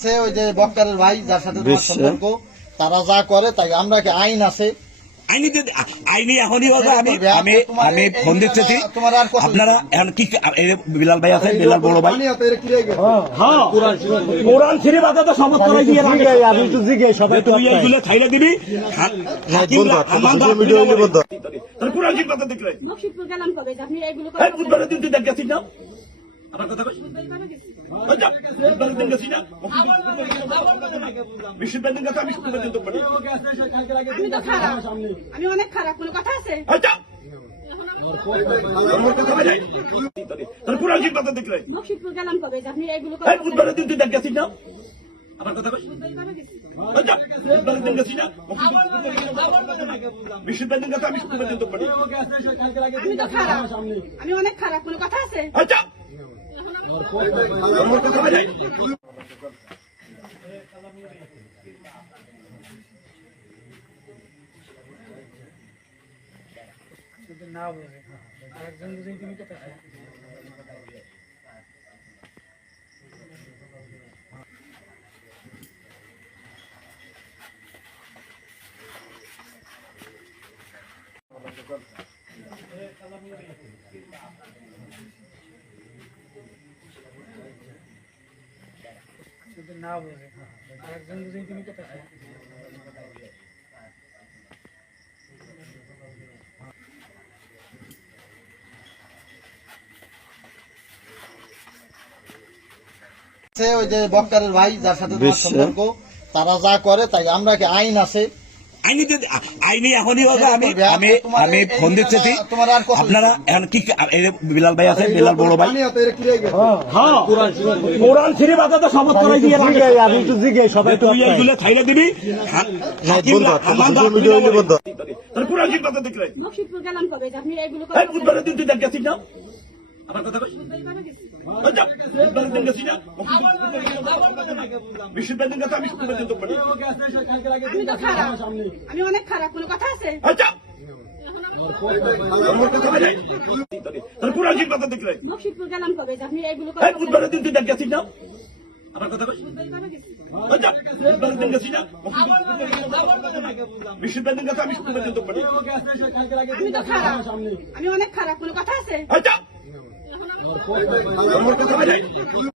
আছে ওই যে বক্কারের ভাই যার সাথে তোমার সম্পর্ক তারা যা করে তাই। আমরা কি আইন আছে? আইনি আইনি এখনই আমি আমি আমি ফোন দিচ্ছি তোমার আর কষ্ট আপনারা এখন কি বিলাল ভাই আছে বিলাল বড় ভাই। পানি হাতে এর ক্লিয়ার গেছে। হ্যাঁ কোরআন শরীফ আছে তো সমস্ত রাই দিয়ে আমি সবাই তুই এইগুলো খাইলে দিবি। হা- হাকিমরা আমার সোশ্যাল বাপ মিডিয়া দিলে বন্ধ তাহলে কোরআন শরীফ কথা দেখলে। আপনি তুই না? আমার কথা আচ্ছা, বুধবারের দিন গেছিস না? বৃহস্পতিবার দিন গেছে আমি খারাপ। অনেক খারাপ কোনো কথা আছে? আচ্ছা। আমার কথা কথা মুর্শিদপুর গেলাম কবে যে আপনি এগুলো এই বুধবারের দিন তুই দেখ গেছিস না আমার কথা কই আচ্ছা, বুধবারের দিন গেছিস না বৃহস্পতিবার দিন গেছে আমি শুক্রবার দিন তো পারি আমি তো না বোঝে অনেক খারাপ তুমি কথা ওই যে বক্কারের ভাই যার সাথে তোমার সম্পর্ক তারা যা করে তাই আমরা কি আইন আছে? আইনি আইনি এখনই হবে আমি আমি আমি ফোন দিচ্ছি তোমার আপনারা এখন কি বিলাল ভাই আছে বিলাল বড় ভাই। হ্যাঁ। কোরআন শরীফ আছে তো সমস্ত রাই দিয়ে আমি একটু জিগে সবাই তুই এইগুলো খাইলে দিবি। আমার কথা দিন গেছে আমি শুক্রবার দিন তো পারি আমি তো খারাপ আমি অনেক খারাপ কোনো কথা আছে আমি শুক্রবার অনেক খারাপ কথা আছে? 頑張ってください。